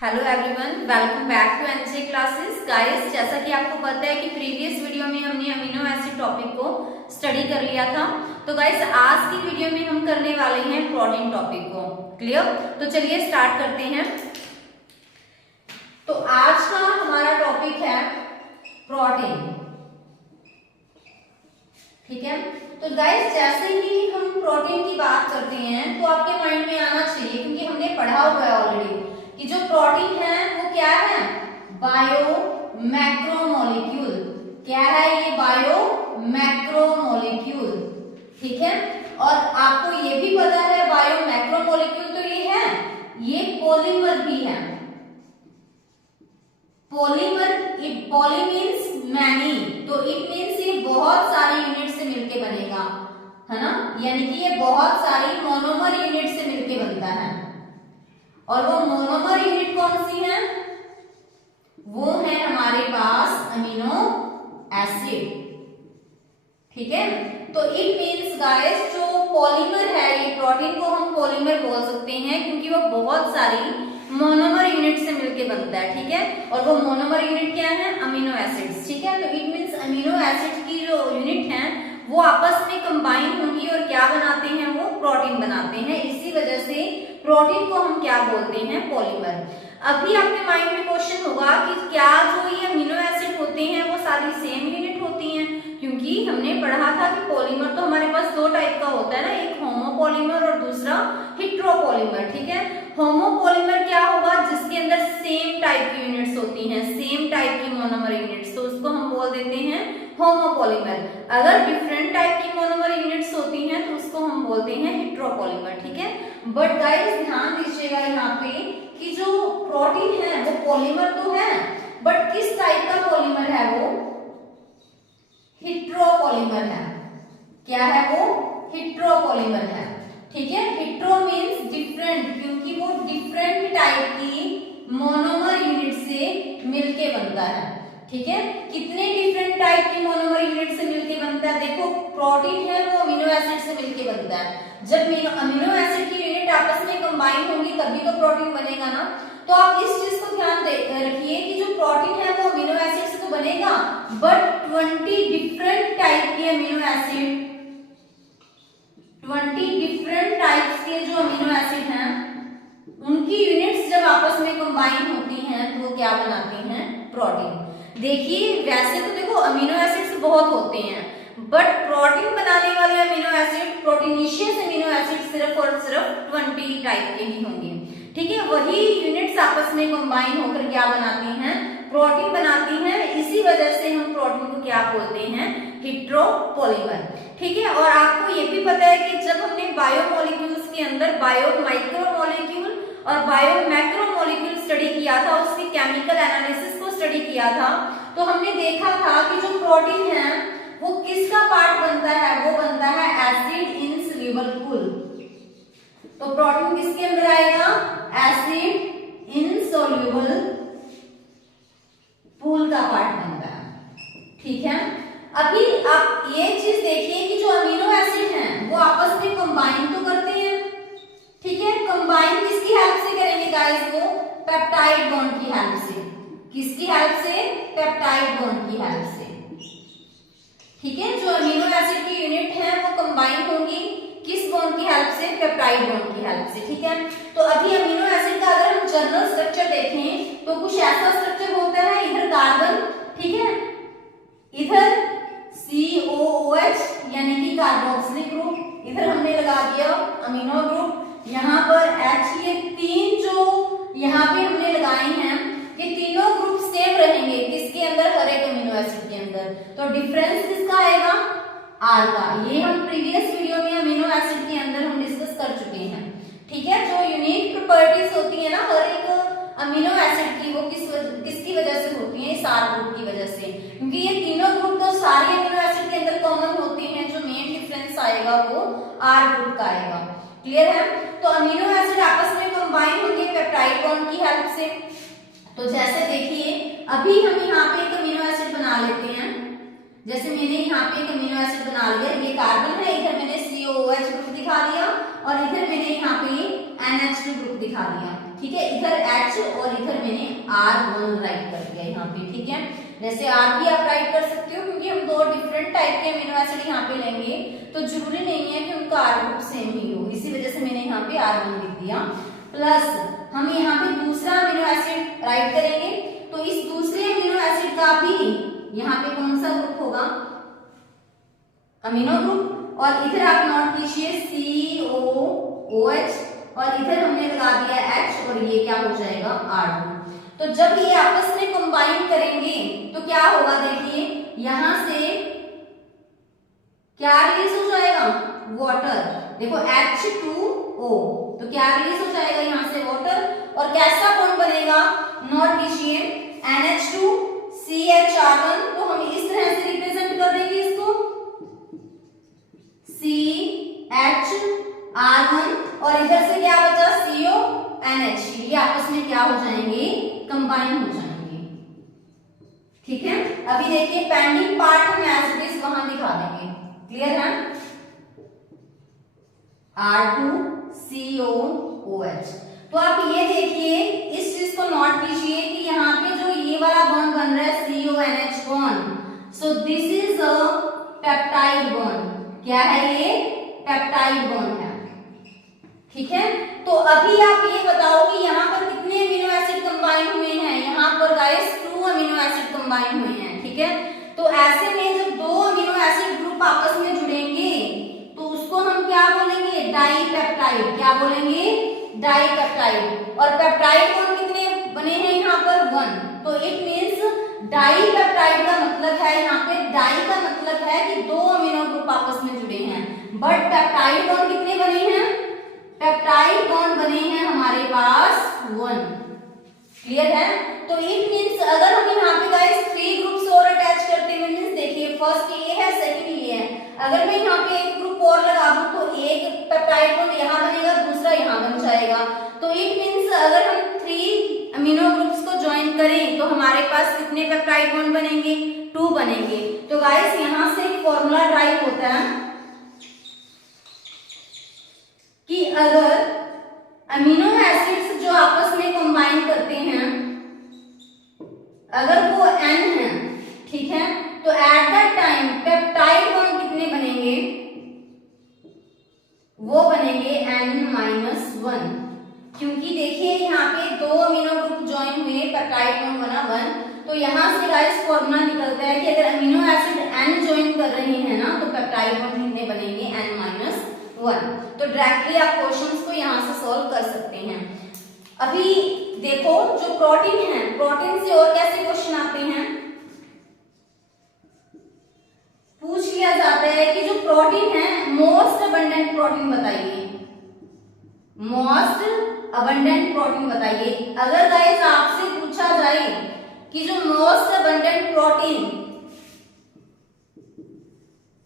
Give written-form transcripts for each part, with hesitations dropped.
Hello everyone, welcome back to NJ classes. Guys, जैसा कि आपको पता है कि प्रीवियस वीडियो में हमने अमीनो एसिड टॉपिक को स्टडी कर लिया था। तो गाइस, आज की वीडियो में हम करने वाले हैं प्रोटीन टॉपिक को। क्लियर? तो चलिए स्टार्ट करते हैं। तो आज का हमारा टॉपिक है प्रोटीन। ठीक है, तो गाइस जैसे ही हम प्रोटीन की बात करते हैं तो आपके माइंड में आना चाहिए, क्योंकि हमने पढ़ा हुआ है ऑलरेडी कि जो प्रोटीन है वो क्या है, बायो मैक्रोमोलिक्यूल। क्या है ये? Bio macromolecule. ठीक है, और आपको ये भी पता है बायो मैक्रोमोलिक्यूल तो ये है, ये पॉलीमर भी है। पॉलीमर, पॉली मीन्स मैनी, तो इट मीन्स ये बहुत सारी यूनिट से मिलके बनेगा, है ना। यानी कि ये बहुत सारी मोनोमर यूनिट से मिलके बनता है। और वो मोनोमर यूनिट कौन सी है? वो है हमारे पास अमीनो एसिड। ठीक है, तो इट मीन्स गाइस जो पॉलीमर है, ये प्रोटीन को हम पॉलीमर बोल सकते हैं, क्योंकि वो बहुत सारी मोनोमर यूनिट से मिलके बनता है। ठीक है, और वो मोनोमर यूनिट क्या है? Amino acids. ठीक है, तो इट मीन्स अमीनो एसिड की जो यूनिट है वो आपस में कंबाइन होंगी और क्या बनाते हैं? वो प्रोटीन बनाते हैं। इसी वजह से प्रोटीन को हम क्या बोलते हैं? पॉलीमर। अभी आपके माइंड में क्वेश्चन होगा कि क्या जो ये अमीनो एसिड होते हैं वो सारी सेम यूनिट होती हैं? क्योंकि हमने पढ़ा था कि पॉलीमर तो हमारे पास दो टाइप का होता है ना, एक होमोपॉलीमर और दूसरा हेट्रोपॉलीमर। ठीक है, होमोपॉलीमर क्या होगा? जिसके अंदर सेम टाइप की यूनिट्स होती हैं, सेम टाइप की मोनोमर यूनिट्स, तो उसको हम बोल देते हैं होमोपॉलीमर। अगर डिफरेंट टाइप की मोनोमर यूनिट्स होती हैं तो उसको हम बोलते हैं हेट्रोपॉलीमर। ठीक है, बट गाइस ध्यान दीजिएगा यहाँ पे कि जो प्रोटीन है वो पॉलीमर तो है, बट किस टाइप का पॉलीमर है? वो हेट्रोपॉलीमर है। क्या है वो? हेट्रोपॉलीमर है। ठीक है, हेट्रो मीन्स डिफरेंट, क्योंकि वो डिफरेंट टाइप की मोनोमर यूनिट से मिलके बनता है। ठीक है, कितने डिफरेंट टाइप की मोनोमर यूनिट से मिलके बनता है? देखो, प्रोटीन है वो अमीनो एसिड से मिलके बनता है। जब अमीनो एसिड की यूनिट आपस में कंबाइन होंगी तभी तो प्रोटीन बनेगा ना। तो आप इस चीज को ध्यान रखिए कि जो प्रोटीन है वो अमीनो एसिड से तो बनेगा, बट 20 डिफरेंट टाइप के अमीनो एसिड, 20 डिफरेंट टाइप्स के जो अमीनो एसिड हैं उनकी यूनिट्स जब आपस में कंबाइन होती हैं तो वो क्या बनाती हैं? प्रोटीन। देखिए, वैसे तो देखो अमीनो एसिड्स बहुत होते हैं, बट प्रोटीन बनाने वाले amino acid, proteinaceous amino acid सिर्फ और सिर्फ 20 टाइप के ही होंगे। ठीक है, वही यूनिट्स आपस में कंबाइन होकर क्या बनाती हैं? प्रोटीन बनाती हैं। इसी वजह से हम प्रोटीन को क्या बोलते हैं? हेट्रोपॉलीमर। ठीक है, और आपको ये भी पता है कि जब हमने बायोमोलिक्यूल्स के अंदर बायो माइक्रोमोलिक्यूल और बायो मैक्रोमोलिक्यूल स्टडी किया था, उसकी केमिकल एनालिसिस को स्टडी किया था, तो हमने देखा था कि जो प्रोटीन है वो किसका पार्ट बनता है? वो बनता है एसिड इनसोल्यूबल पूल। तो प्रोटीन किसके अंदर आएगा? एसिड इनसोल्यूबल पूल का पार्ट बनता है। ठीक है, अभी आप ये चीज देखिए कि जो अमीनो एसिड हैं वो आपस में कंबाइन तो करते हैं। ठीक है, कंबाइन किसकी हेल्प से करेंगे गाइस? वो पेप्टाइड बॉन्ड की हेल्प से। किसकी हेल्प से? पेप्टाइड बॉन्ड की हेल्प से। ठीक है, जो अमीनो एसिड की यूनिट है वो कंबाइन होंगी किस बॉन्ड की हेल्प से? पेप्टाइड बॉन्ड की हेल्प से। ठीक है, तो अभी अमीनो एसिड का अगर हम जनरल स्ट्रक्चर देखें तो कुछ ऐसा स्ट्रक्चर होता है, इधर कार्बन, ठीक है, इधर COOH यानी कि कार्बोक्सिलिक ग्रुप, इधर हमने लगा दिया अमीनो ग्रुप, यहाँ पर H, ये तीन जो यहाँ पे हमने लगाए हैं, ये तीनों ग्रुप सेम रहेंगे किसके अंदर? हर एक अमीनो एसिड के अंदर। तो डिफरेंस किसका आएगा? R का। ये हम प्रीवियस वीडियो में अमीनो एसिड के अंदर हम डिस्कस कर चुके हैं। ठीक है, जो यूनिक प्रॉपर्टीज होती है ना हर एक अमीनो एसिड की, वो किसकी वजह से होती है? इस R ग्रुप की वजह से, क्योंकि ये तीनों ग्रुप तो सारे अमीनो एसिड के अंदर कॉमन होते हैं। जो मेन डिफरेंस आएगा वो R ग्रुप का आएगा। क्लियर है? तो अमीनो एसिड आपस में कंबाइन होंगे पेप्टाइड बॉन्ड की हेल्प से। तो जैसे देखिए, अभी हम यहाँ पे एक अमीनो एसिड बना लेते हैं। जैसे मैंने यहाँ पे एक अमीनो एसिड बना लिया, ये कार्बन है, इधर मैंने COOH ग्रुप दिखा दिया और इधर मैंने यहाँ पे NH2 ग्रुप दिखा दिया, ठीक है। इधर H और इधर मैंने R1 राइट कर दिया यहाँ पे, ठीक है। जैसे R भी आप राइट कर सकते हो, क्योंकि हम दो डिफरेंट टाइप के अमीनो एसिड यहाँ पे लेंगे तो जरूरी नहीं है कि उनका R ग्रुप सेम ही हो, इसी वजह से मैंने यहाँ पे R1 लिख दिया। प्लस हम यहाँ पे दूसरा अमीनो एसिड राइट करेंगे, तो इस दूसरे अमीनो एसिड का भी यहाँ पे कौन सा ग्रुप होगा, अमीनो ग्रुप। और इधर आप नोट कीजिए COOH और इधर हमने लगा दिया H और ये क्या हो जाएगा R2। तो जब ये आपस में कंबाइन करेंगे तो क्या होगा, देखिए यहां से क्या रिलीज हो जाएगा, वाटर। देखो H2O, तो क्या रिलीज हो जाएगा यहां से, वाटर। और कैसा बॉन्ड बनेगा, नोट कीजिए NH2 CHR1, तो हम इस तरह से रिप्रेजेंट कर देंगे इसको CHR1 और इधर से क्या बचा CONH, ये आपस में क्या हो जाएंगे, कंबाइन हो जाएंगे, ठीक है। अभी देखिए पेंडिंग पार्ट हम एज इट इज वहां दिखा देंगे, क्लियर है। R2COOH, तो आप ये देखिए इस चीज को नोट कीजिए कि यहाँ पे जो ये वाला बॉन्ड बन रहा है CONH bond, so this is a peptide bond. क्या है ये, पेप्टाइड बॉन्ड है, ठीक है। तो अभी आप ये बताओ कि यहाँ पर कितने अमीनो एसिड कंबाइन हुए हैं, यहाँ पर गाइस 2 अमीनो एसिड कंबाइन हुए हैं, ठीक है। तो ऐसे में जब 2 अमीनो एसिड ग्रुप आपस में जुड़ेंगे तो उसको हम क्या बोलेंगे, डाइपेप्टाइड। क्या बोलेंगे, डाइपेप्टाइड। और पेप्टाइड बॉन्ड कितने बने हैं यहाँ पर, 1। तो इट मींस डाइपेप्टाइड का मतलब है, यहाँ पे डाई का मतलब है कि 2 अमीनो ग्रुप आपस में जुड़े हैं, बट पेप्टाइड बॉन्ड कितने बने हैं, पेप्टाइड बॉन्ड बने हैं हमारे पास 1, क्लियर है। तो इट मींस अगर हम यहाँ पे गाइस 3 ग्रुप्स और अटैच करते हैं, मींस देखिए फर्स्ट ये है, सेकंड ये है, अगर मैं यहाँ पे एक ग्रुप और लगा दूं तो एक पेप्टाइड बॉन्ड यहाँ बनेगा, दूसरा यहाँ बन जाएगा। तो इट मींस अगर हम 3 अमीनो ग्रुप्स को ज्वाइन करें तो हमारे पास कितने पेप्टाइड बॉन्ड बनेंगे, 2 बनेंगे। तो गाइस यहाँ से एक फॉर्मूला ड्राइव होता है कि अगर अमीनो एसिड्स जो आपस में कंबाइन करते हैं, अगर वो N है, ठीक है, तो at that time peptide bond कितने बनेंगे, वो बनेंगे N-1, क्योंकि देखिए यहाँ पे 2 अमीनो ग्रुप ज्वाइन हुए, पेप्टाइड बॉन्ड बना 1। तो यहाँ से गाइस फॉर्मूला निकलता है कि अगर अमीनो एसिड N ज्वाइन कर रहे हैं ना तो पेप्टाइड बॉन्ड कितने बनेंगे, N-1। तो डायरेक्टली आप क्वेश्चंस को यहाँ से सॉल्व कर सकते हैं। अभी देखो जो प्रोटीन है, प्रोटीन से और कैसे क्वेश्चन आते हैं, पूछ लिया जाता है कि जो प्रोटीन है मोस्ट अबंडेंट प्रोटीन बताइए, मोस्ट अबंडेंट प्रोटीन बताइए। अगर गाइस आपसे पूछा जाए कि जो most abundant protein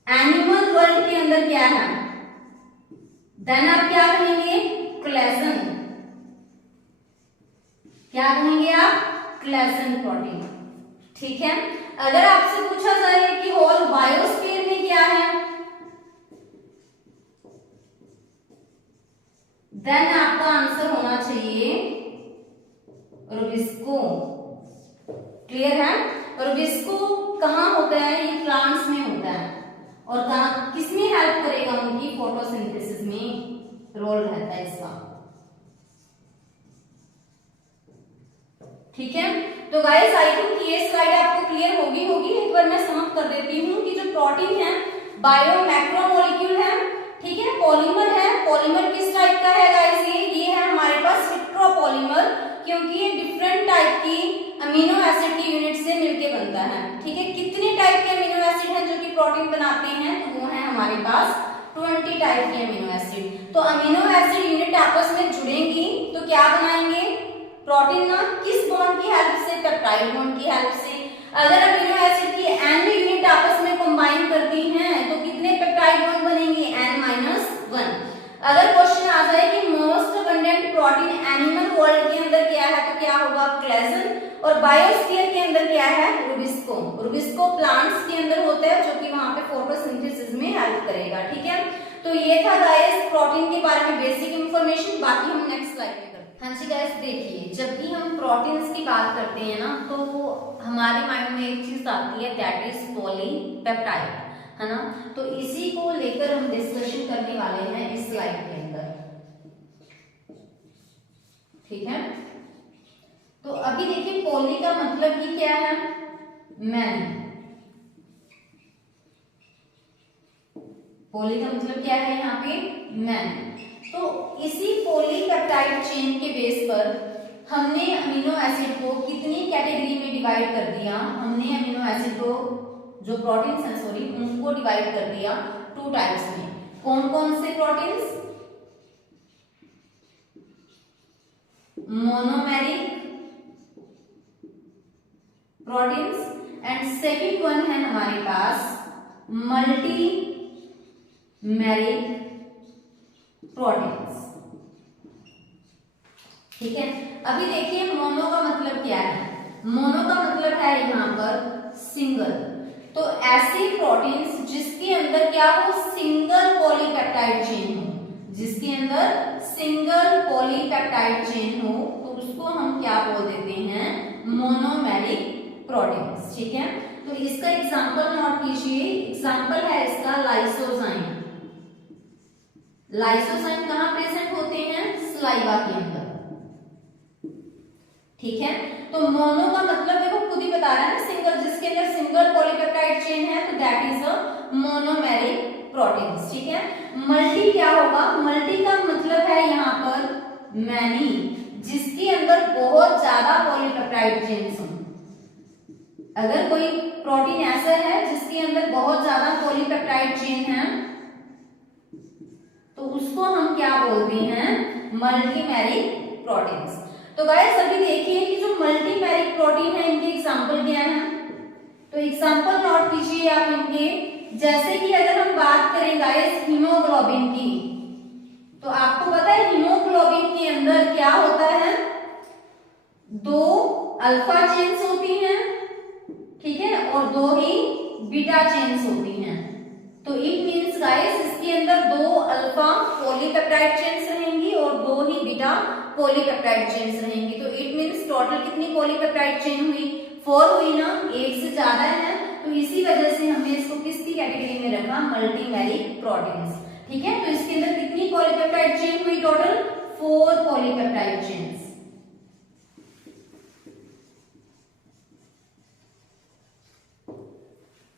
animal world के अंदर क्या है, देन आप क्या कहेंगे, कोलेजन। क्या कहेंगे आप, कोलेजन प्रोटीन, ठीक है। अगर आपसे पूछा जाए कि होल बायोस्फीयर में क्या है, देन आपका आंसर होना चाहिए रुबिस्को, क्लियर है। रुबिस्को कहाँ होता है, ये प्लांट्स में होता है, और कहाँ किसमें हेल्प करेगा, उनकी फोटोसिंथेसिस में रोल रहता है इसका, ठीक है। तो गाइस आई थिंक ये स्लाइड आपको क्लियर होगी। एक बार मैं समाप्त कर देती हूँ कि जो प्रोटीन है बायो मैक्रोमोलिक्यूल है, ठीक है, पॉलीमर है। पॉलीमर किस टाइप का है गाइस, ये है हमारे पास हेटेरोपॉलीमर, क्योंकि ये डिफरेंट टाइप की अमीनो एसिड की यूनिट से मिलके बनता है, ठीक है। कितने टाइप के अमीनो एसिड हैं जो कि प्रोटीन बनाते हैं, तो वो है हमारे पास 20 टाइप के अमीनो एसिड। तो अमीनो एसिड यूनिट आपस में जुड़ेंगी तो क्या बनाएंगे, प्रोटीन ना, किस बॉन्ड की हेल्प से, पेप्टाइड बॉन्ड की हेल्प से। अगर अमीनो एसिड की N यूनिट आपस में कंबाइन करती हैं तो कितने पेप्टाइड बॉन्ड बनेंगे, N-1। अगर क्वेश्चन आ जाए कि most abundant protein animal world के अंदर क्या है, तो क्या होगा, कोलेजन। और बायोस्फीयर के अंदर क्या है, रुबिस्को। रुबिस्को प्लांट्स के अंदर होता है जो कि वहां पे फोटोसिंथेसिस में हेल्प करेगा, ठीक है। तो ये था गाइस प्रोटीन के बारे में बेसिक इंफॉर्मेशन, बाकी हम नेक्स्ट स्लाइड में करते हैं। हाँ जी गाइस, देखिए जब भी हम प्रोटीन्स की बात करते हैं ना तो हमारे माइंड में एक चीज आती है, दैट इज पॉलीपेप्टाइड, है ना। तो इसी को लेकर हम डिस्कशन करने वाले हैं इस स्लाइड के अंदर, ठीक है। तो अभी देखिए पॉली का मतलब ही क्या है, मैनी। पॉली का मतलब क्या है यहाँ पे, मैनी। तो इसी पॉलीपेप्टाइड चेन के बेस पर हमने अमीनो एसिड को कितनी कैटेगरी में डिवाइड कर दिया, हमने अमीनो एसिड को जो प्रोटीन्स हैं सॉरी उनको डिवाइड कर दिया 2 टाइप्स में। कौन कौन से proteins, monomeric proteins and second one है हमारे पास मल्टी मैरिक प्रोटीन्स, ठीक है। अभी देखिए मोनो का मतलब क्या है, मोनो का मतलब है यहाँ पर सिंगल। तो ऐसे प्रोटीन्स जिसके अंदर क्या हो, सिंगल पॉलीपेप्टाइड चेन हो, जिसके अंदर सिंगल पॉलीपेप्टाइड चेन हो तो उसको हम क्या बोल देते हैं, मोनोमेरिक प्रोटीन्स, ठीक है। तो इसका एग्जांपल नोट कीजिए, एग्जांपल है इसका लाइसोजाइम। लाइसोजाइम कहां प्रेजेंट होते हैं, सलाइवा के अंदर, ठीक है। तो मोनो का मतलब देखो खुद ही बता रहा है ना, सिंगल, जिसके अंदर सिंगल पॉलीपेप्टाइड चेन है तो that is a monomeric proteins, ठीक है। मल्टी क्या होगा, मल्टी का मतलब है यहाँ पर मैनी, जिसके अंदर बहुत ज्यादा पॉलीपेप्टाइड चेन्स हो। अगर कोई प्रोटीन ऐसा है जिसके अंदर बहुत ज्यादा पॉलीपेप्टाइड चेन है तो उसको हम क्या बोलते हैं, मल्टीमेरिक प्रोटीन्स। तो गाइस अभी देखिए कि जो मल्टीमेरिक प्रोटीन है इनके एग्जांपल क्या हैं, तो एग्जांपल नोट कीजिए आप इनके। जैसे कि अगर हम बात करें गाइस हीमोग्लोबिन की, तो आपको पता है हीमोग्लोबिन के अंदर क्या होता है, 2 अल्फा चेन्स होती हैं, ठीक है, और 2 ही बीटा चेन्स होती हैं। तो इट मींस गाइस इसके अंदर 2 अल्फा पॉलीपेप्टाइड चेन्स रहेंगी और 2 ही बीटा पॉलीपेप्टाइड चेन्स रहेंगी। तो इट मींस टोटल कितनी पॉलीपेप्टाइड चेन हुई, 4 हुई ना, 1 से ज्यादा है। तो इसी वजह से हमने इसको किसकी कैटेगरी में रखा, मल्टीमेरिक प्रोटीन्स, ठीक है। तो इसके अंदर कितनी पॉलीपेप्टाइड चेन हुई, टोटल 4 पॉलीपेप्टाइड चेन्स,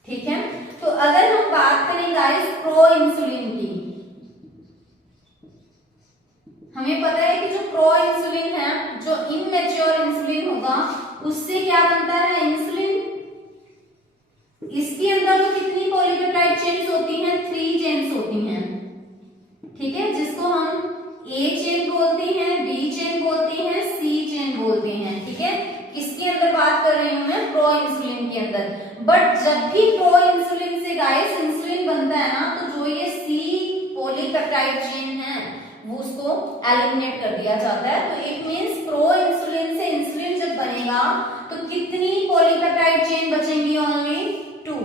ठीक है। तो अगर हम बात करें गाइस प्रो इंसुलिन की, हमें पता है कि जो प्रो इंसुलिन है, जो इमेच्योर इंसुलिन होगा उससे क्या बनता है, इंसुलिन। इसके अंदर तो कितनी पॉलीपेप्टाइड चेन्स होती हैं, 3 चेन्स होती हैं, ठीक है, जिसको हम ए चेन बोलते हैं, बी चेन बोलते हैं, सी चेन बोलते हैं, ठीक है। किसके अंदर बात कर रही हूं मैं, प्रो इंसुलिन के अंदर। बट जब भी प्रो इंसुलिन से गाइस इंसुलिन बनता है ना तो जो ये सी पॉलीपेप्टाइड चेन है वो उसको एलिमिनेट कर दिया जाता है। तो इट मींस प्रो इंसुलिन से इंसुलिन जब बनेगा तो कितनी पॉलीपेप्टाइड चेन बचेंगी, ओनली 2।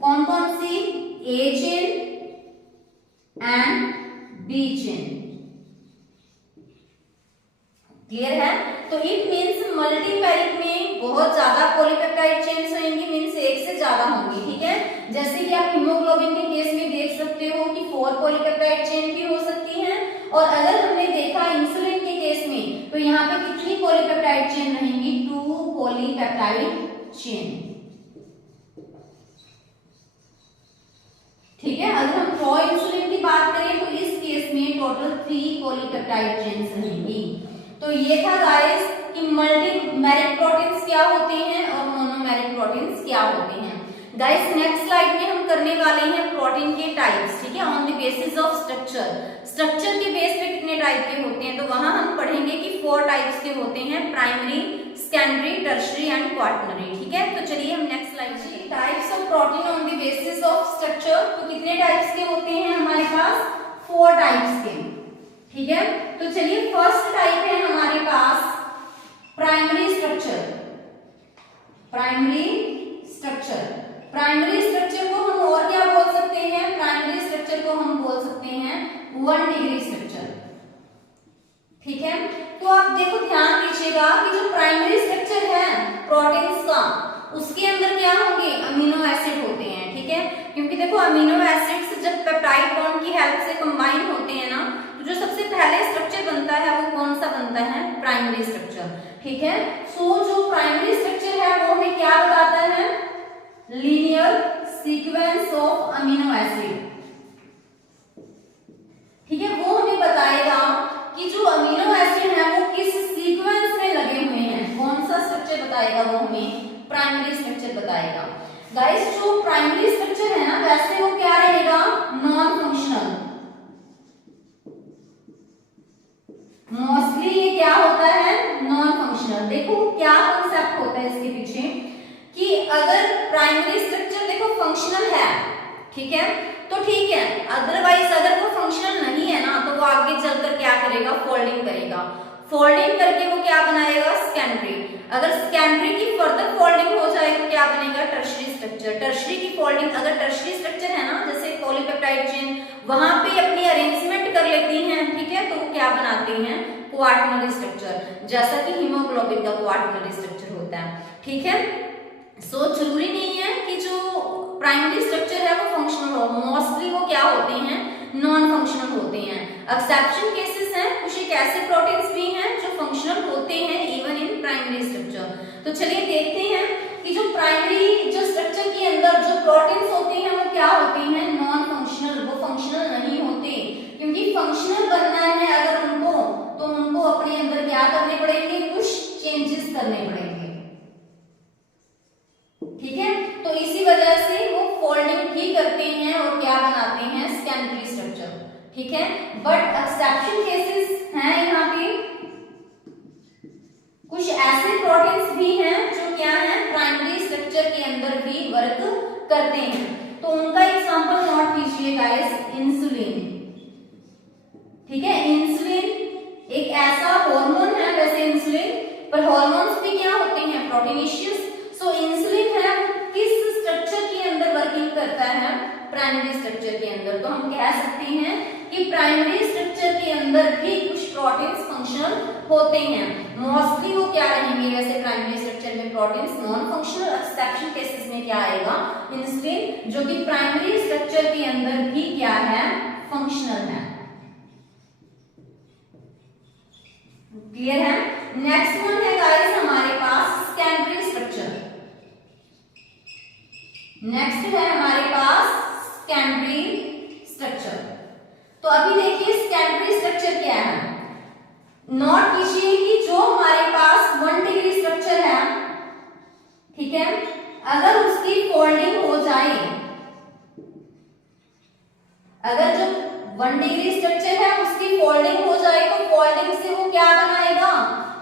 कौन कौन सी, A chain and B chain, clear है। तो इट मींस मल्टीमेरिक में बहुत ज्यादा पॉलीपेप्टाइड चेन्स होंगी, मींस 1 से ज्यादा होंगी, ठीक है। जैसे कि आप हीमोग्लोबिन के केस में देख सकते हो कि 4 पॉलीपेप्टाइड चेन भी हो सकती हैं, और अगर हमने देखा इंसुलिन के केस में तो यहाँ पे कितनी पॉलीपेप्टाइड चेन रहेंगी, 2 पॉलीपेप्टाइड चेन, ठीक है। अगर हम प्रो इंसुलिन की बात करें तो इस केस में टोटल 3 पॉलीपेप्टाइड चेन्स रहेंगी। तो ये था गाइस कि मल्टीमेरिक प्रोटीन्स क्या होते हैं और मोनोमेरिक प्रोटीन्स क्या होते हैं। गाइस नेक्स्ट स्लाइड में हम करने वाले हैं प्रोटीन के टाइप्स, ठीक है, on the basis of structure. Structure के बेस पे कितने टाइप के होते हैं, तो वहां हम पढ़ेंगे कि 4 टाइप्स के होते हैं, primary, secondary, tertiary and quaternary, ठीक है। तो चलिए हम नेक्स्ट स्लाइड से, types of protein on the basis of structure. तो कितने टाइप्स के होते हैं हमारे पास, 4 टाइप्स के, ठीक है। तो चलिए फर्स्ट टाइप है हमारे पास primary structure. Primary structure, primary structure को हम और क्या बोल सकते हैं, प्राइमरी स्ट्रक्चर को हम बोल सकते हैं 1 डिग्री स्ट्रक्चर। ठीक है, तो आप देखो ध्यान दीजिएगा कि जो प्राइमरी स्ट्रक्चर है प्रोटीन्स का, उसके अंदर क्या होंगे, अमीनो एसिड होते हैं। ठीक है, क्योंकि देखो अमीनो एसिड्स जब पेप्टाइड बॉन्ड की हेल्प से कंबाइन होते हैं ना, तो जो सबसे पहले स्ट्रक्चर बनता है वो कौन सा बनता है, प्राइमरी स्ट्रक्चर। ठीक है, सो जो प्राइमरी स्ट्रक्चर है वो हमें क्या बताता है, linear sequence of amino acid. ठीक है, वो हमें बताएगा कि जो अमीनो एसिड है वो किस सीक्वेंस में लगे हुए हैं, कौन सा स्ट्रक्चर बताएगा, वो हमें प्राइमरी स्ट्रक्चर बताएगा। गाइस जो प्राइमरी स्ट्रक्चर है ना, वैसे वो क्या रहेगा, नॉन फंक्शनल। मोस्टली ये क्या होता है, नॉन फंक्शनल। देखो क्या कॉन्सेप्ट होता है इसके पीछे, कि अगर प्राइमरी स्ट्रक्चर देखो फंक्शनल है, ठीक है, तो ठीक है, अदरवाइज अगर वो फंक्शनल नहीं है ना, तो वो आगे चलकर क्या करेगा, फोल्डिंग करेगा। फोल्डिंग करके वो क्या बनाएगा, सेकेंडरी। अगर सेकेंडरी की फर्दर फोल्डिंग हो जाए तो क्या बनेगा, टर्शरी स्ट्रक्चर। टर्शरी की फोल्डिंग, अगर टर्शरी स्ट्रक्चर है ना, जैसे पॉलीपेप्टाइड चेन, वहां पे अपनी अरेंजमेंट कर लेती हैं, ठीक है, तो वो क्या बनाती हैं, क्वाटरनरी स्ट्रक्चर, जैसा कि हीमोग्लोबिन का क्वाटरनरी स्ट्रक्चर होता है। ठीक है, सो जरूरी नहीं है कि जो प्राइमरी स्ट्रक्चर है वो फंक्शनल हो, मोस्टली वो क्या होते हैं, नॉन फंक्शनल होते हैं। एक्सेप्शन केसेस हैं, कुछ एक ऐसे प्रोटीन्स भी हैं जो फंक्शनल होते हैं इवन इन प्राइमरी स्ट्रक्चर। तो चलिए देखते हैं कि जो प्राइमरी जो स्ट्रक्चर के अंदर जो प्रोटीन्स होते हैं वो क्या होते हैं, नॉन फंक्शनल, वो फंक्शनल नहीं होते। क्योंकि फंक्शनल बनना है अगर उनको, तो उनको अपने अंदर क्या करने पड़ेंगे, कुछ चेंजेस करने पड़ेंगे। ठीक है, तो इसी वजह से वो फोल्डिंग भी करते हैं और क्या बनाते हैं, सेकेंडरी स्ट्रक्चर। ठीक है, बट एक्सेप्शन केसेस हैं यहाँ पे, कुछ ऐसे प्रोटीन्स भी हैं जो क्या हैं, प्राइमरी स्ट्रक्चर के अंदर भी वर्क करते हैं। तो उनका एग्जांपल नोट कीजिए गाइस, इंसुलिन। ठीक है, इंसुलिन एक ऐसा हार्मोन है, वैसे इंसुलिन पर हार्मोन्स भी क्या होते हैं, प्रोटीनेशियस। सो इंसुलिन है किस स्ट्रक्चर के अंदर वर्किंग करता है, प्राइमरी स्ट्रक्चर के अंदर। तो हम कह सकते हैं कि प्राइमरी स्ट्रक्चर के अंदर भी कुछ प्रोटीन्स फंक्शनल होते हैं। मोस्टली वो क्या रहेंगे, वैसे प्राइमरी स्ट्रक्चर में proteins non functional. Exception cases में क्या आएगा, इंसुलिन, जो कि प्राइमरी स्ट्रक्चर के अंदर भी क्या है, फंक्शनल है। क्लियर है। नेक्स्ट वन है गाइस हमारे पास सेकेंडरी स्ट्रक्चर। नेक्स्ट है हमारे पास सेकेंडरी स्ट्रक्चर। तो अभी देखिए सेकेंडरी स्ट्रक्चर क्या है, नोट कीजिए कि जो हमारे पास 1 डिग्री स्ट्रक्चर है, ठीक है, अगर उसकी फोल्डिंग हो जाए, अगर जो 1 डिग्री स्ट्रक्चर है उसकी फोल्डिंग हो जाए, तो फोल्डिंग से वो क्या बनाएगा,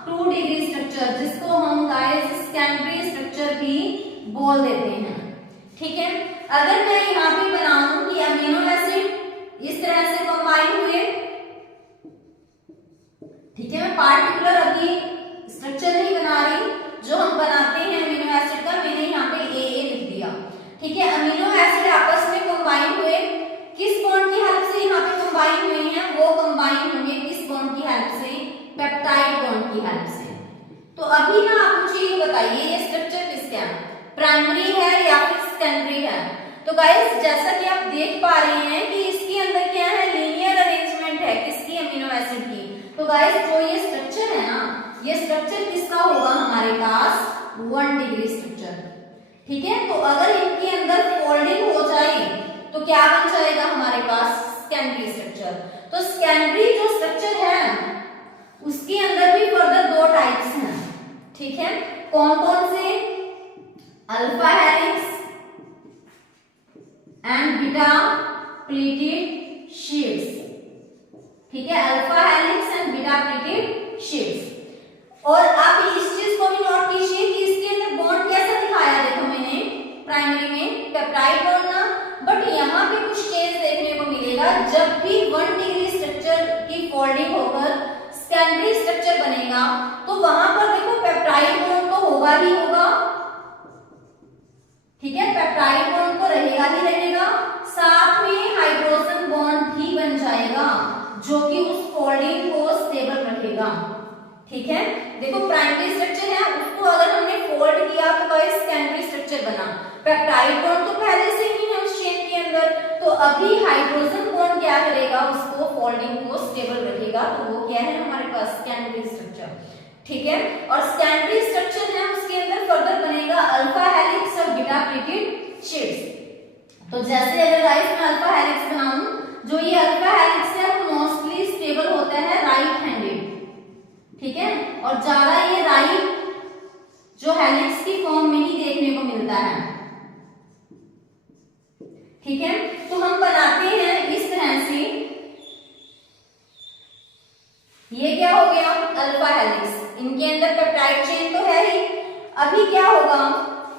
2 डिग्री स्ट्रक्चर, जिसको हम गाइस सेकेंडरी स्ट्रक्चर भी बोल देते हैं। ठीक है, अगर मैं यहाँ पे बनाऊं कि अमीनो एसिड इस तरह से कंबाइन हुए, ठीक है, मैं पार्टिकुलर अभी स्ट्रक्चर नहीं बना रही, जो हम बनाते हैं अमीनो एसिड का, मैंने यहाँ पे ए लिख दिया। ठीक है, अमीनो एसिड आपस में कंबाइन हुए, किस बॉन्ड की हेल्प से यहाँ पे कंबाइन हुए हैं, वो कंबाइन होंगे किस बॉन्ड की हेल्प से, पेप्टाइड बॉन्ड की हेल्प से। तो अभी ना आप मुझे ये बताइए, ये स्ट्रक्चर किसका है, प्राइमरी है या फिर सेकेंडरी है। तो गाइस जैसा कि आप देख पा रहे हैं कि इसके अंदर क्या है, लीनियर अरेंजमेंट है किसकी, अमीनो एसिड की। तो गाइस जो ये स्ट्रक्चर है ना, ये स्ट्रक्चर किसका होगा हमारे पास, 1 डिग्री स्ट्रक्चर। ठीक है, तो अगर इनके अंदर फोल्डिंग हो जाए तो क्या बन जाएगा हमारे पास, सेकेंडरी स्ट्रक्चर। तो सेकेंडरी जो स्ट्रक्चर है उसके अंदर भी फर्दर 2 टाइप्स हैं। ठीक है, कौन कौन से, alpha helix and beta pleated sheets. ठीक है, alpha helix and beta pleated sheets. और आप इस चीज को भी नोट कीजिए कि इसके अंदर बॉन्ड कैसा दिखाया, देखो मैंने प्राइमरी में पेप्टाइड बॉन्ड ना, बट यहाँ पे कुछ चेंज देखने को मिलेगा। जब भी 1 डिग्री स्ट्रक्चर की फोल्डिंग होकर सेकेंडरी स्ट्रक्चर बनेगा, तो वहां पर देखो पेप्टाइड बॉन्ड तो होगा ही होगा, ठीक है, पेप्टाइड बॉन्ड तो रहेगा ही रहेगा, साथ में हाइड्रोजन बॉन्ड जो कि उस फोल्डिंग को स्टेबल रखेगा। ठीक है, देखो प्राइमरी स्ट्रक्चर है, उसको अगर हमने फोल्ड किया तो गाइस सेकेंडरी स्ट्रक्चर बना। पेप्टाइड बॉन्ड तो पहले से ही है उस चेन के अंदर, तो अभी हाइड्रोजन बॉन्ड क्या करेगा, उसको फोल्डिंग को स्टेबल रखेगा, तो वो क्या है हमारे पास सेकेंडरी स्ट्रक्चर। ठीक है, और सेकेंडरी स्ट्रक्चर है उसके अंदर फर्दर बनेगा अल्फा हेलिक्स और बीटा प्लीटेड शीट्स। तो जैसे अगर गाइस मैं अल्फा हेलिक्स बनाऊं, जो ये अल्फा हेलिक्स है वो मोस्टली स्टेबल होता है राइट हैंडेड। ठीक है, और ज्यादा ये राइट जो हेलिक्स की फॉर्म में ही देखने को मिलता है। ठीक है, तो हम बनाते हैं इस तरह से, ये क्या हो गया अल्फा हेलिक्स, इनके अंदर पेप्टाइड चेन तो है ही। अभी क्या होगा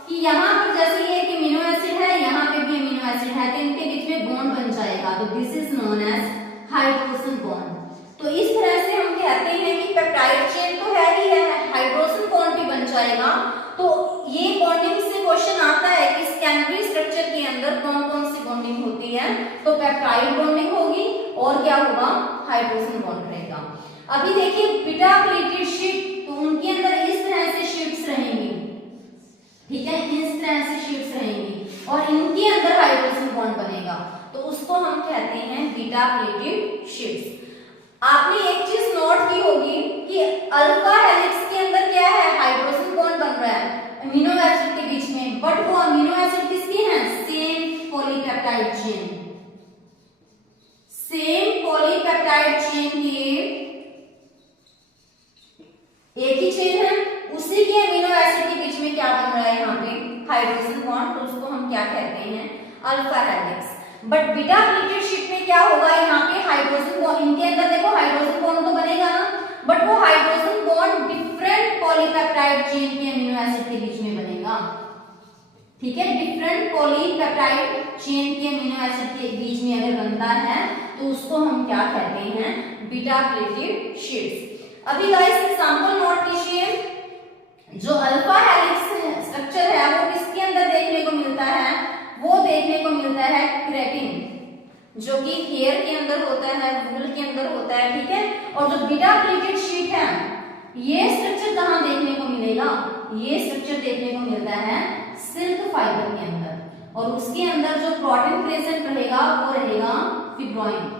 कि यहाँ पर जैसे ये एक अमीनो एसिड है, यहाँ पे भी अमीनो एसिड है, तो इनके बीच में बॉन्ड बन जाएगा, तो this is known as hydrogen bond. तो इस तरह से हम कहते हैं कि पेप्टाइड चेन तो है ही है, हाइड्रोजन बॉन्ड भी बन जाएगा। तो ये बॉन्डिंग से क्वेश्चन आता है कि सेकेंडरी स्ट्रक्चर के अंदर कौन कौन सी बॉन्डिंग होती है, तो पेप्टाइड बॉन्डिंग होगी और क्या होगा हाइड्रोजन बॉन्ड रहेगा। अभी देखिए बीटा प्लीटेड शीट, तो उनके अंदर इस तरह से शीट्स रहेंगी। ठीक है, इस तरह से शीट्स रहेंगी और इनके अंदर हाइड्रोजन बॉन्ड बनेगा, तो उसको हम कहते हैं बीटा प्लीटेड शीट्स। आपने एक चीज नोट की होगी कि अल्फा हेलिक्स के अंदर क्या है, हाइड्रोजन बॉन्ड बन रहा है अमीनो एसिड के बीच में, बट वो अमीनो एसिड किसकी है, same polypeptide chain, same polypeptide chain की एक ही चेन है, उसी के अमीनो एसिड के बीच में क्या बन रहा है यहाँ पे हाइड्रोजन बॉन्ड, तो उसको हम क्या कहते हैं alpha helix. But beta pleated sheet में क्या होगा, यहाँ पे हाइड्रोजन बॉन्ड, इनके अंदर देखो हाइड्रोजन बॉन्ड तो बनेगा ना, बट वो hydrogen bond different polypeptide chain के अमीनो एसिड के बीच में बनेगा। ठीक है, डिफरेंट पॉलीपेप्टाइड चेन के अमीनो एसिड के बीच में अगर बनता है तो उसको हम क्या कहते हैं बीटा प्लीटेड शीट्स। अभी गाइस एग्जांपल नोट कीजिए, जो अल्फा हेलिक्स स्ट्रक्चर है वो किसके अंदर देखने को मिलता है, वो देखने को मिलता है केराटिन, जो कि हेयर के अंदर होता है, वूल के अंदर होता है। ठीक है, और जो बीटा प्लीटेड शीट है ये स्ट्रक्चर कहाँ देखने को मिलेगा, ये स्ट्रक्चर देखने को मिलता है सिल्क फाइबर के अंदर, और उसके अंदर जो प्रोटीन प्रेजेंट रहेगा वो रहेगा फिब्रोइन।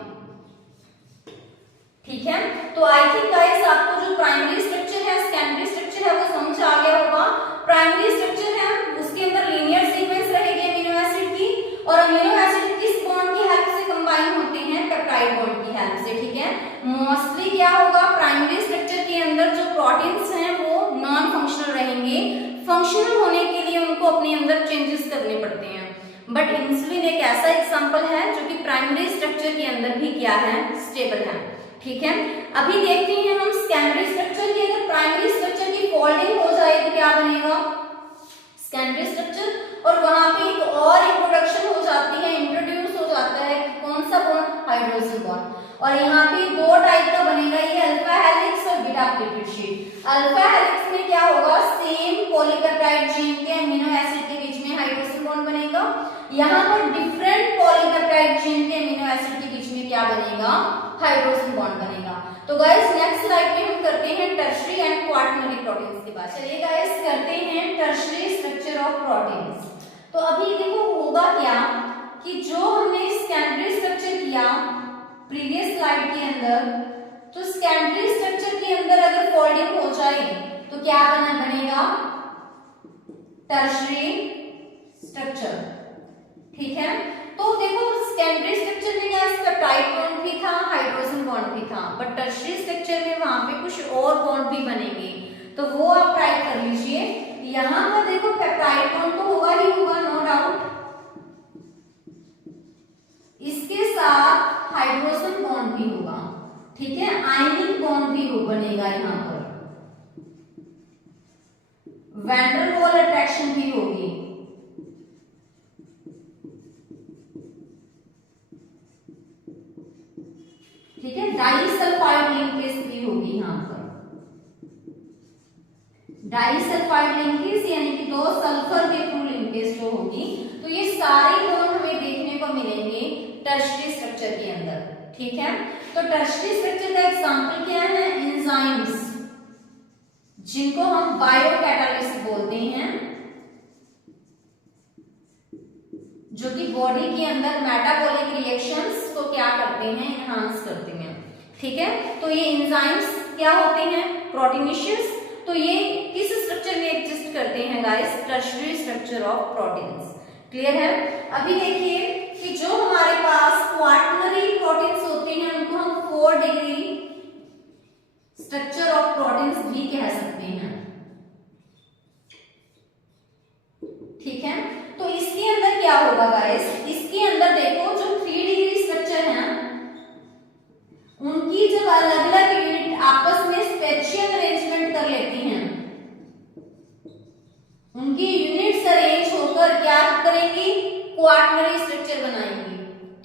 ठीक है, तो आई थिंक गाइस आपको जो प्राइमरी स्ट्रक्चर है सेकेंडरी स्ट्रक्चर है वो समझ आ गया होगा। प्राइमरी स्ट्रक्चर है उसके अंदर लीनियर सीक्वेंस रहेगी अमीनो एसिड की, और अमीनो एसिड किस बॉन्ड की हेल्प से कंबाइन होते हैं, पेप्टाइड बॉन्ड की हेल्प से। ठीक है, मोस्टली क्या होगा प्राइमरी स्ट्रक्चर के अंदर जो प्रोटीन्स हैं वो नॉन फंक्शनल रहेंगे, फंक्शनल होने के लिए उनको अपने अंदर चेंजेस करने पड़ते हैं। बट इंसुलिन एक ऐसा एग्जांपल है जो कि प्राइमरी स्ट्रक्चर के अंदर भी क्या है स्टेबल है। ठीक है, अभी देखते हैं हम सेकेंडरी स्ट्रक्चर की, अगर प्राइमरी स्ट्रक्चर की फोल्डिंग हो जाए तो क्या बनेगा सेकेंडरी स्ट्रक्चर, और वहां पे एक और इंट्रोडक्शन हो जाती है, इंट्रोड्यूस हो जाता है कौन सा बॉन्ड, हाइड्रोजन बॉन्ड, और यहाँ पे दो टाइप का बनेगा, ये अल्फा हेलिक्स और beta pleated sheet. Alpha helix में क्या होगा, सेम पॉलीपेप्टाइड चेन के अमीनो एसिड के बीच में हाइड्रोजन बॉन्ड बनेगा, यहाँ पर डिफरेंट पॉलीपेप्टाइड चेन के अमीनो एसिड के बीच में क्या बनेगा, हाइड्रोजन बॉन्ड बनेगा। तो गाइस नेक्स्ट स्लाइड में हम करते हैं टर्शरी एंड क्वाaternary प्रोटीन्स की बात। चलिए गाइस करते हैं टर्शरी स्ट्रक्चर ऑफ प्रोटीन्स। तो अभी देखो होगा क्या कि जो हमने सेकेंडरी स्ट्रक्चर किया प्रीवियस स्लाइड के अंदर, तो सेकेंडरी स्ट्रक्चर के अंदर अगर फोल्डिंग हो जाए तो क्या बनेगा टर्शरी स्ट्रक्चर। ठीक है, तो देखो सेकेंडरी स्ट्रक्चर में क्या पेप्टाइड बॉन्ड भी था, हाइड्रोजन बॉन्ड भी था, बट टर्शरी स्ट्रक्चर में वहां पे कुछ और बॉन्ड भी बनेंगे, तो वो आप ट्राई कर लीजिए। यहाँ पर देखो पेप्टाइड बॉन्ड तो होगा ही होगा नो डाउट, इसके साथ हाइड्रोजन बॉन्ड भी होगा। ठीक है, आयनिक बॉन्ड भी बनेगा, यहाँ पर वैन डर वाल अट्रैक्शन भी होगी। ठीक है, डाइसल्फाइड लिंकेज भी होगी यहाँ पर, डाइसल्फाइड लिंकेज यानी कि दो सल्फर के थ्रू लिंकेज जो होगी, तो ये सारे बॉन्ड हमें देखने को मिलेंगे टर्शरी स्ट्रक्चर के अंदर। ठीक है, तो टर्शरी स्ट्रक्चर का एग्जांपल क्या है? एंजाइम्स, जिनको हम बायोकैटालिस्ट बोलते हैं, जो कि बॉडी के अंदर मेटाबॉलिक रिएक्शंस को क्या करते हैं? एनहांस करते हैं। ठीक है, तो ये एंजाइम्स क्या होते हैं? प्रोटीनेशियस। तो ये किस स्ट्रक्चर में एग्जिस्ट करते हैं guys? Tertiary structure of proteins. Clear है? अभी देखिए कि जो हमारे पास क्वाaternary प्रोटीन्स होते हैं उनको हम 4 डिग्री स्ट्रक्चर ऑफ प्रोटीन्स भी कह सकते हैं। ठीक है, तो इसके अंदर क्या होगा गाइस? इसके अंदर देखो जो 3 डिग्री स्ट्रक्चर है उनकी जब अलग अलग यूनिट आपस में स्पेशियल अरेंजमेंट कर लेती हैं, उनकी यूनिट्स अरेंज होकर क्या करेंगी? क्वाaternary स्ट्रक्चर बनाएंगी।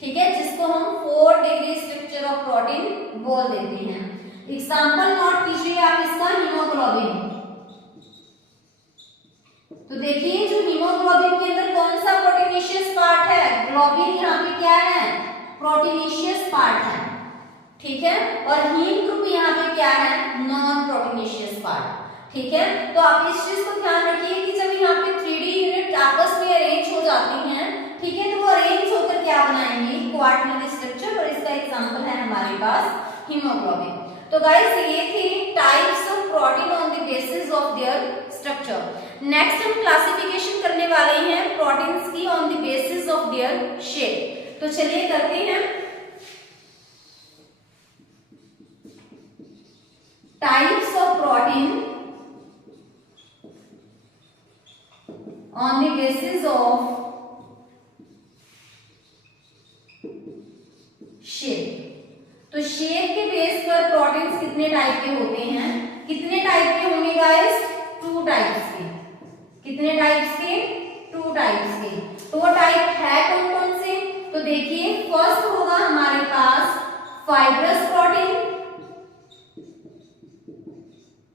ठीक है, जिसको हम 4 डिग्री स्ट्रक्चर ऑफ प्रोटीन बोल देते हैं। एग्जांपल नोट कीजिए आप इसका, हीमोग्लोबिन। तो देखिए जो हीमोग्लोबिन के अंदर कौन सा प्रोटीनेशियस पार्ट है? ग्लोबिन यहाँ पे क्या है? प्रोटीनेशियस पार्ट है। ठीक है, और हीम ग्रुप यहाँ पे क्या है? Non proteinaceous part. ठीक है, तो आप इस चीज को ध्यान रखिए कि जब यहाँ पे 3D यूनिट आपस में अरेंज हो जाती हैं, ठीक है, तो वो अरेंज होकर क्या बनाएंगे? क्वाaternary स्ट्रक्चर। और इसका एग्जांपल है हमारे पास हीमोग्लोबिन। तो गाइस ये थी types of protein on the basis of their structure. Next हम क्लासिफिकेशन करने वाले हैं प्रोटीन्स की on the basis of their shape. तो चलिए करते हैं। Types of protein on the basis of shape। तो शेप के बेस पर प्रोटीन्स कितने टाइप के होते हैं? कितने टाइप के होंगे गाइस? 2 टाइप्स के। कितने टाइप्स के? 2 टाइप्स के। तो वो टाइप है कौन कौन से? तो देखिए फर्स्ट होगा हमारे पास फाइब्रस प्रोटीन,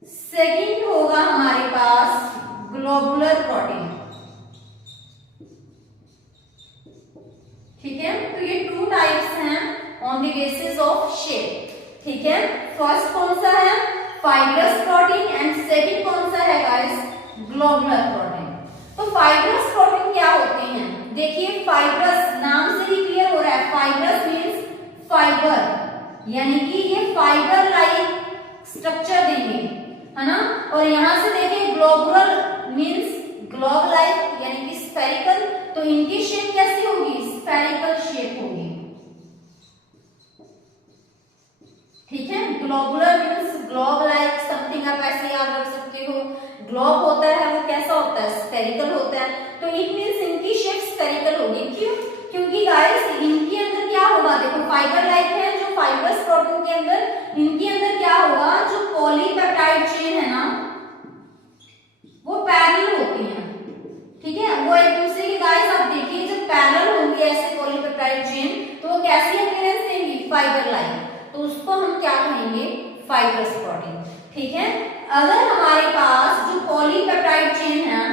सेकंड होगा हमारे पास ग्लोबुलर प्रोटीन। ठीक है, तो ये 2 टाइप्स हैं on the basis of shape. ठीक है, फर्स्ट कौन सा है? फाइब्रस प्रोटीन एंड सेकंड कौन सा है गाइस? Globular protein. तो फाइब्रस प्रोटीन क्या होते हैं? देखिए फाइब्रस नाम से ही क्लियर हो रहा है, फाइब्रस मींस फाइबर, यानी कि ये फाइबर लाइक स्ट्रक्चर देंगे, है ना। और यहां से देखिए ग्लोबुलर मींस ग्लोब लाइक यानी कि स्फेरिकल। तो इनकी शेप कैसी होगी? स्फेरिकल शेप होगी। ठीक है, globular means globe like something, आप ऐसे याद रख सकते हो। ग्लोब होता है वो कैसा होता है? स्फेरिकल होता है। तो इट मींस इनकी शेप स्फेरिकल होगी। क्यों? क्योंकि गाइस इनके अंदर क्या होगा? देखो फाइबर लाइक है जो फाइबरस प्रोटीन के अंदर, इनके अंदर क्या होगा? जो पॉलीपेप्टाइड चेन है ना वो पैरेलल होती है। ठीक है, वो एक दूसरे के गाइस आप देखिए जब पैरेलल होंगी ऐसे पॉलीपेप्टाइड चेन तो वो कैसी अपीयरेंस देंगी? Fibre like. तो उसको हम क्या कहेंगे? Fibrous protein. ठीक है, अगर हमारे पास जो पॉलीपेप्टाइड चेन है,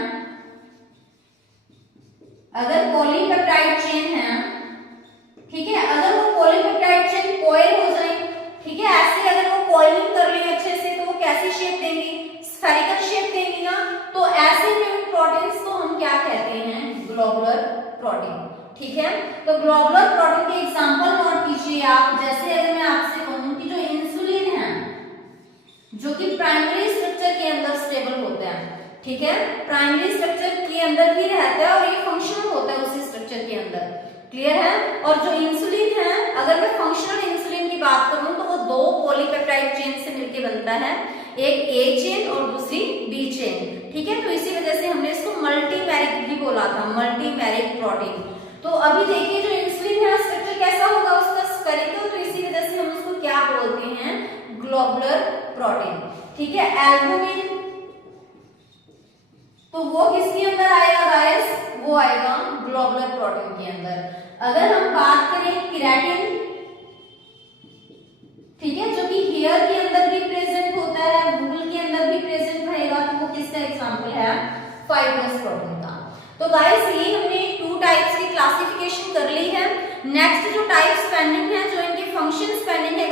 अगर पॉलीपेप्टाइड चेन है, ठीक है, अगर वो पॉलीपेप्टाइड चेन कॉइल हो जाए, ठीक है, ऐसे अगर वो कॉइलिंग कर लें अच्छे से तो वो कैसी शेप देंगी? स्फेरिकल शेप देंगी ना। तो ऐसे में प्रोटीन्स को हम क्या कहते हैं? Globular protein. ठीक है, तो ग्लोबुलर प्रोटीन के एग्जांपल नोट कीजिए आप। जैसे अगर मैं आपसे कहूं कि जो इंसुलिन है जो कि प्राइमरी स्ट्रक्चर के अंदर स्टेबल होता है, ठीक है, प्राइमरी स्ट्रक्चर के अंदर ही रहता है और ये फंक्शनल होता है उसी स्ट्रक्चर के अंदर। क्लियर है? और जो इंसुलिन है, अगर मैं फंक्शनल इंसुलिन की बात करूं तो वो 2 पॉलीपेप्टाइड चेन से मिलकर बनता है, एक ए चेन और दूसरी बी चेन। ठीक है, तो इसी वजह से हमने इसको मल्टीमेरिक भी बोला था, मल्टीमेरिक प्रोटीन। तो अभी देखिए जो इंसुलिन है स्ट्रक्चर कैसा होगा उसका? स्फेरिकल। तो इसी वजह से हम उसको क्या बोलते हैं? Globular protein. ठीक है, एल्बुमिन तो वो किसके अंदर आएगा गाइस? वो आएगा ग्लोबुलर प्रोटीन के अंदर। अगर हम बात करें केराटिन, ठीक है, जो कि हेयर के अंदर भी प्रेजेंट होता है, वूल के अंदर भी प्रेजेंट रहेगा, तो वो किसका एग्जांपल है? फाइब्रस प्रोटीन का। तो गाइस ये हमने 2 टाइप्स की क्लासिफिकेशन कर ली है। नेक्स्ट जो टाइप्स पेंडिंग है, जो इनके फंक्शंस पेंडिंग है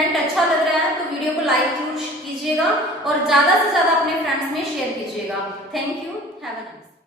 कंटेंट अच्छा लग रहा है तो वीडियो को लाइक जरूर कीजिएगा और ज्यादा से ज्यादा अपने फ्रेंड्स में शेयर कीजिएगा। Thank you, have a nice.